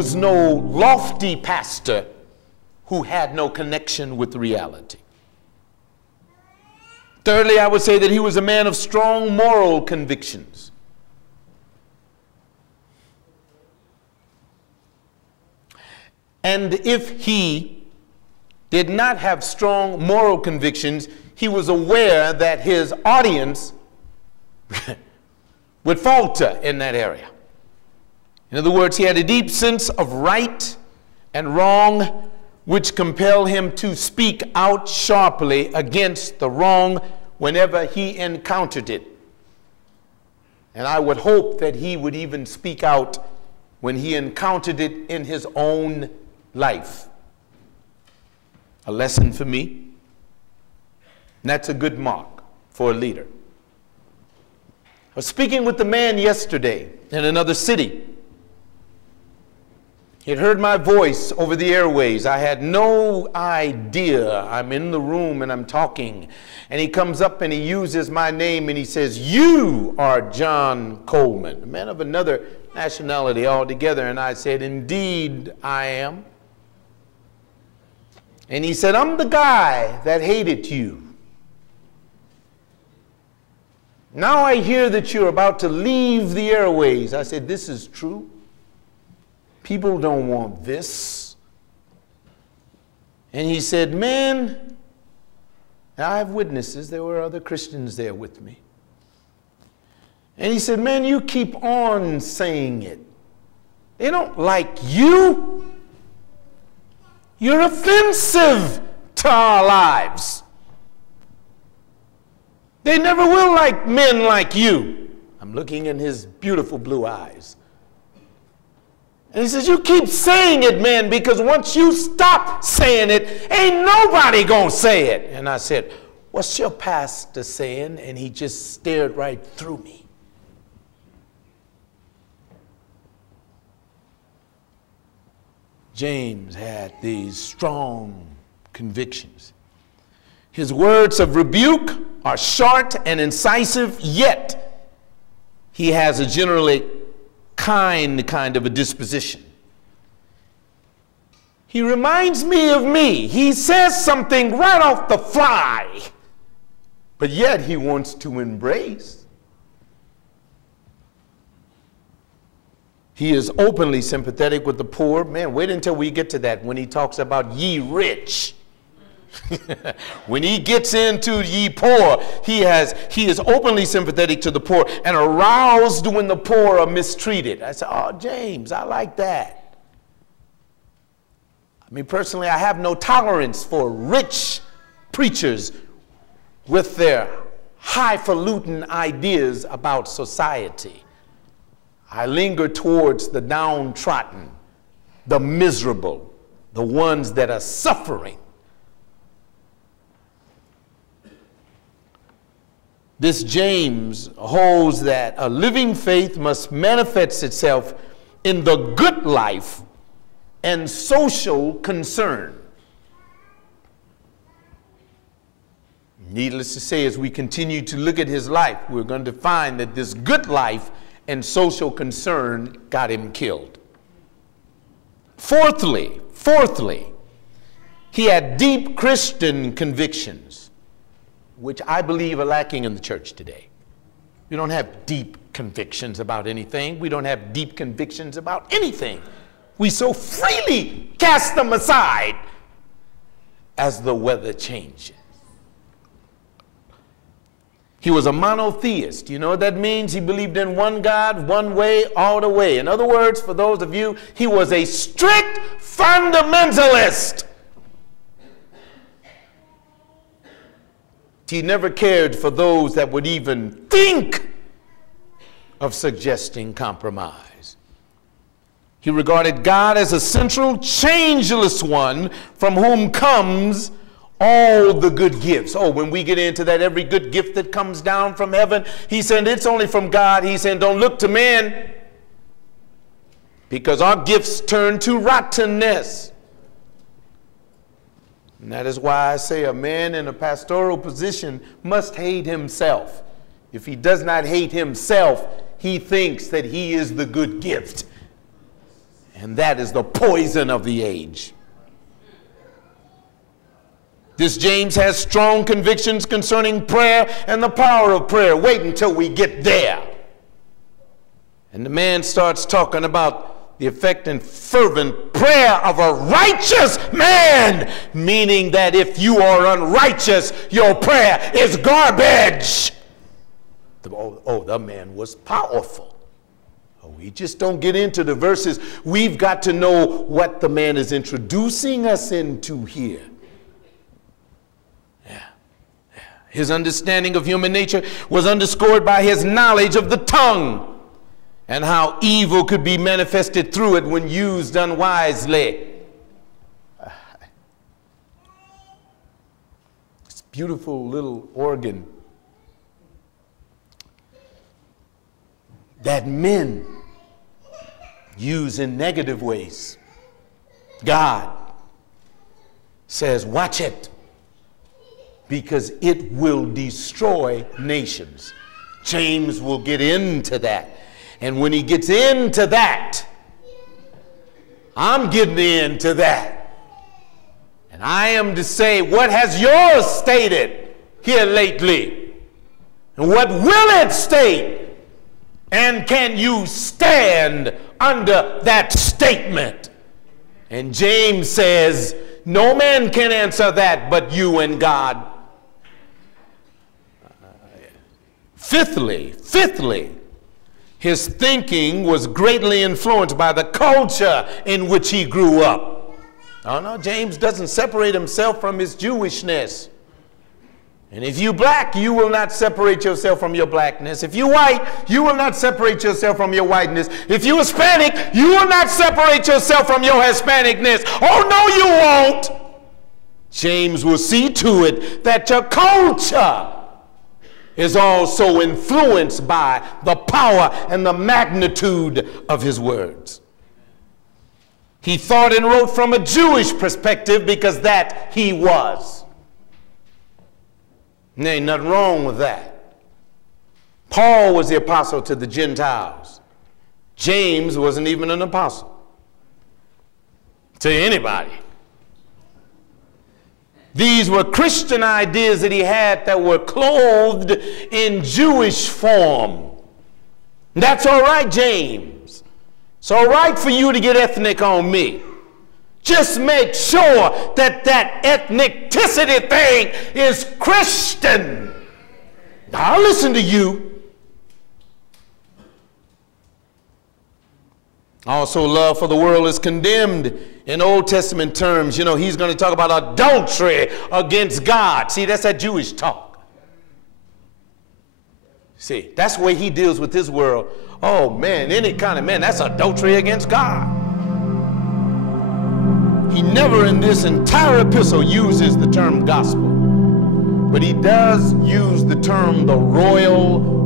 was no lofty pastor who had no connection with reality. Thirdly, I would say that he was a man of strong moral convictions. And if he did not have strong moral convictions, he was aware that his audience would falter in that area. In other words, he had a deep sense of right and wrong, which compelled him to speak out sharply against the wrong whenever he encountered it. And I would hope that he would even speak out when he encountered it in his own life. A lesson for me. And that's a good mark for a leader. I was speaking with a man yesterday in another city. He had heard my voice over the airways. I had no idea. I'm in the room and I'm talking. And he comes up and he uses my name and he says, "You are John Coleman," a man of another nationality altogether. And I said, "Indeed, I am." And he said, "I'm the guy that hated you. Now I hear that you're about to leave the airways." I said, "This is true. People don't want this." And he said, "Man," I have witnesses, there were other Christians there with me. And he said, "Man, you keep on saying it. They don't like you. You're offensive to our lives. They never will like men like you." I'm looking in his beautiful blue eyes. And he says, "You keep saying it, man, because once you stop saying it, ain't nobody gonna say it." And I said, "What's your pastor saying?" And he just stared right through me. James had these strong convictions. His words of rebuke are short and incisive, yet he has a generally kind of a disposition. He reminds me of me. He says something right off the fly, but yet he wants to embrace. He is openly sympathetic with the poor. Man, wait until we get to that when he talks about ye rich. When he gets into ye poor, he is openly sympathetic to the poor and aroused when the poor are mistreated. I said, "Oh, James, I like that." I mean, personally, I have no tolerance for rich preachers with their highfalutin ideas about society. I linger towards the downtrodden, the miserable, the ones that are suffering. This James holds that a living faith must manifest itself in the good life and social concern. Needless to say, as we continue to look at his life, we're going to find that this good life and social concern got him killed. Fourthly, he had deep Christian convictions, which I believe are lacking in the church today. We don't have deep convictions about anything. We don't have deep convictions about anything. We so freely cast them aside as the weather changes. He was a monotheist. You know what that means? He believed in one God, one way, all the way. In other words, for those of you, he was a strict fundamentalist. He never cared for those that would even think of suggesting compromise. He regarded God as a central, changeless one from whom comes all the good gifts. Oh, when we get into that, every good gift that comes down from heaven, he said it's only from God. He said, don't look to man, because our gifts turn to rottenness. And that is why I say a man in a pastoral position must hate himself. If he does not hate himself, he thinks that he is the good gift. And that is the poison of the age. This James has strong convictions concerning prayer and the power of prayer. Wait until we get there. And the man starts talking about the effect and fervent prayer of a righteous man, meaning that if you are unrighteous, your prayer is garbage. The man was powerful. We just don't get into the verses. We've got to know what the man is introducing us into here. His understanding of human nature was underscored by his knowledge of the tongue and how evil could be manifested through it when used unwisely. This beautiful little organ that men use in negative ways. God says, watch it, because it will destroy nations. James will get into that. And when he gets into that, I'm getting into that. And I am to say, what has yours stated here lately? And what will it state? And can you stand under that statement? And James says, no man can answer that but you and God. Fifthly, his thinking was greatly influenced by the culture in which he grew up. Oh no, James doesn't separate himself from his Jewishness. And if you black, you will not separate yourself from your blackness. If you white, you will not separate yourself from your whiteness. If you Hispanic, you will not separate yourself from your Hispanicness. Oh no, you won't. James will see to it that your culture is also influenced by the power and the magnitude of his words. He thought and wrote from a Jewish perspective because that he was. And there ain't nothing wrong with that. Paul was the apostle to the Gentiles. James wasn't even an apostle to anybody. These were Christian ideas that he had that were clothed in Jewish form. That's all right, James. It's all right for you to get ethnic on me. Just make sure that that ethnicity thing is Christian. I'll listen to you. Also, love for the world is condemned. In Old Testament terms, you know, he's going to talk about adultery against God. See, that's that Jewish talk. See, that's the way he deals with this world. Oh, man, any kind of man, that's adultery against God. He never in this entire epistle uses the term gospel, but he does use the term the royal